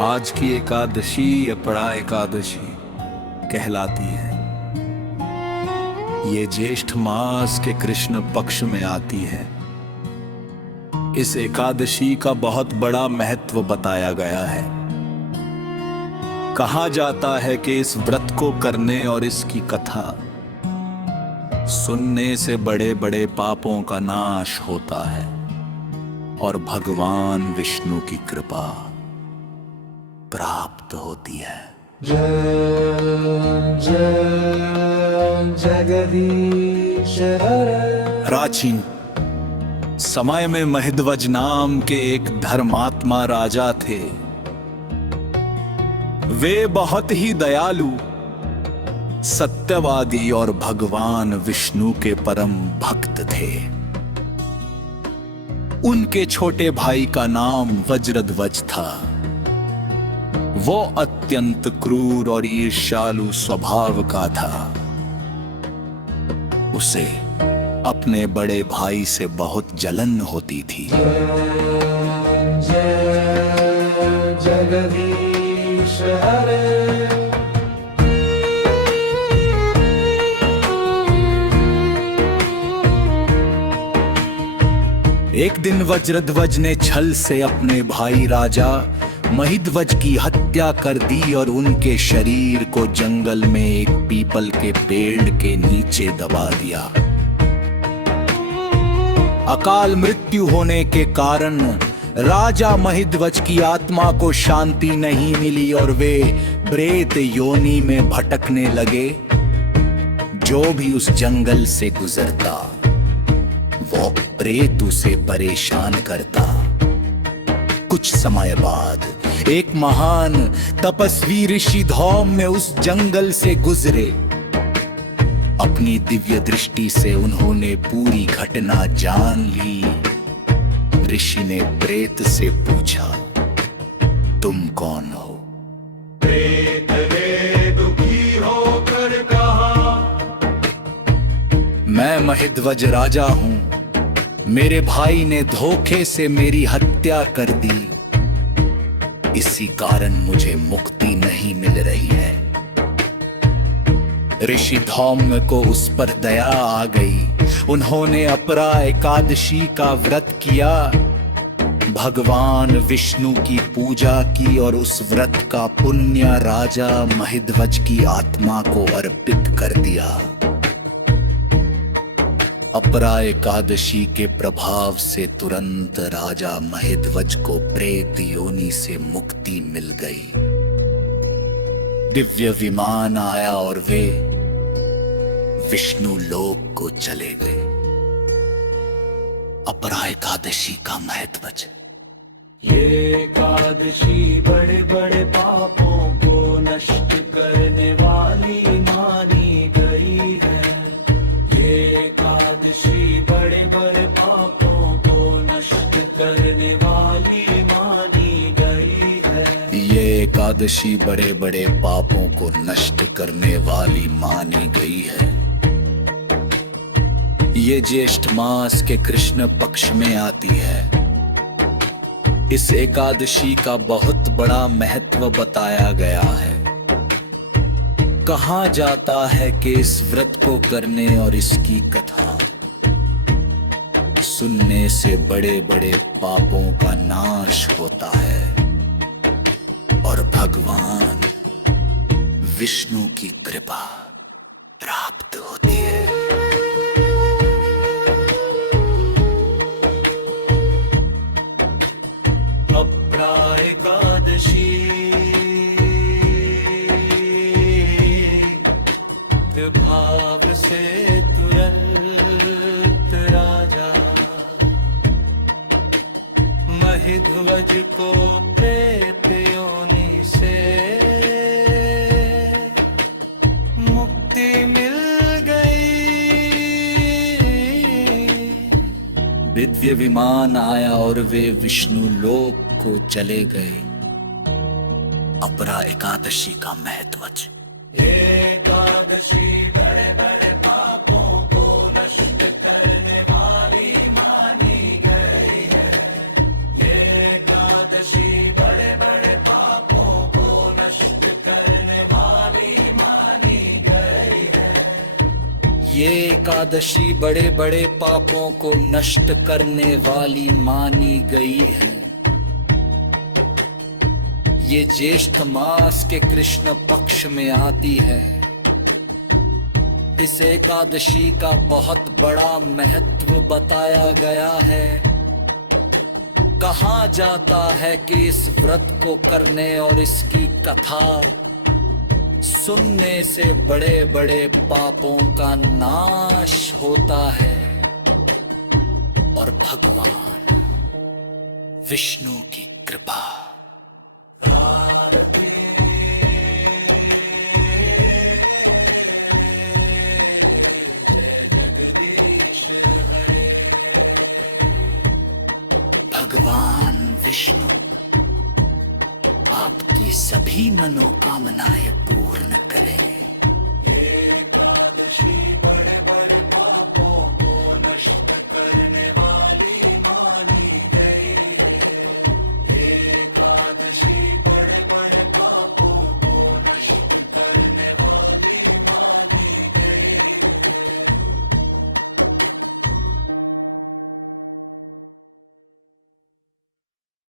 आज की एकादशी अपरा एकादशी कहलाती है। ये ज्येष्ठ मास के कृष्ण पक्ष में आती है। इस एकादशी का बहुत बड़ा महत्व बताया गया है। कहा जाता है कि इस व्रत को करने और इसकी कथा सुनने से बड़े बड़े पापों का नाश होता है और भगवान विष्णु की कृपा प्राप्त होती है। जय जय जगदीश हरे। प्राचीन समय में महिध्वज नाम के एक धर्मात्मा राजा थे। वे बहुत ही दयालु, सत्यवादी और भगवान विष्णु के परम भक्त थे। उनके छोटे भाई का नाम वज्रध्वज था। वो अत्यंत क्रूर और ईर्ष्यालु स्वभाव का था। उसे अपने बड़े भाई से बहुत जलन होती थी। जय जगदीश हरे। एक दिन वज्रध्वज ने छल से अपने भाई राजा महिध्वज की हत्या कर दी और उनके शरीर को जंगल में एक पीपल के पेड़ के नीचे दबा दिया। अकाल मृत्यु होने के कारण राजा महिध्वज की आत्मा को शांति नहीं मिली और वे प्रेत योनि में भटकने लगे। जो भी उस जंगल से गुजरता वो प्रेत उसे परेशान करता। कुछ समय बाद एक महान तपस्वी ऋषि धौम में उस जंगल से गुजरे। अपनी दिव्य दृष्टि से उन्होंने पूरी घटना जान ली। ऋषि ने प्रेत से पूछा, तुम कौन हो? प्रेत ने दुखी होकर कहा, मैं महिध्वज राजा हूं। मेरे भाई ने धोखे से मेरी हत्या कर दी। इसी कारण मुझे मुक्ति नहीं मिल रही है। ऋषि धौम्य को उस पर दया आ गई। उन्होंने अपरा एकादशी का व्रत किया, भगवान विष्णु की पूजा की और उस व्रत का पुण्य राजा महिध्वज की आत्मा को अर्पित कर दिया। अपरा एकादशी के प्रभाव से तुरंत राजा महिध्वज को प्रेत योनि से मुक्ति मिल गई। दिव्य विमान आया और वे विष्णु लोक को चले गए। अपरा एकादशी का महत्व। ये एकादशी बड़े बड़े पापों को नष्ट करने वाली मानी गई है। ये एकादशी बड़े बड़े पापों को नष्ट करने वाली मानी गई है। ये एकादशी बड़े बड़े पापों को नष्ट करने वाली मानी गई है। ये ज्येष्ठ मास के कृष्ण पक्ष में आती है। इस एकादशी का बहुत बड़ा महत्व बताया गया है। कहा जाता है कि इस व्रत को करने और इसकी कथा सुनने से बड़े बड़े पापों का नाश होता है और भगवान विष्णु की कृपा प्राप्त होती है। अपरा एकादशी भाव से तुरंत राजा महिध्वज को प्रेत योनि से मुक्ति मिल गई। दिव्य विमान आया और वे विष्णु लोक को चले गए। अपरा एकादशी का महत्व। एकादशी बड़े बड़े पापों को नष्ट करने वाली मानी गई है। ये एकादशी बड़े बड़े पापों एकादशी बड़े बड़े पापों को नष्ट करने वाली मानी गई है। ये ज्येष्ठ मास के कृष्ण पक्ष में आती है। इस एकादशी का बहुत बड़ा महत्व बताया गया है। कहा जाता है कि इस व्रत को करने और इसकी कथा सुनने से बड़े बड़े पापों का नाश होता है और भगवान विष्णु की कृपा। भगवान विष्णु आपकी सभी मनोकामनाएं पूर्ण करें। एकादशी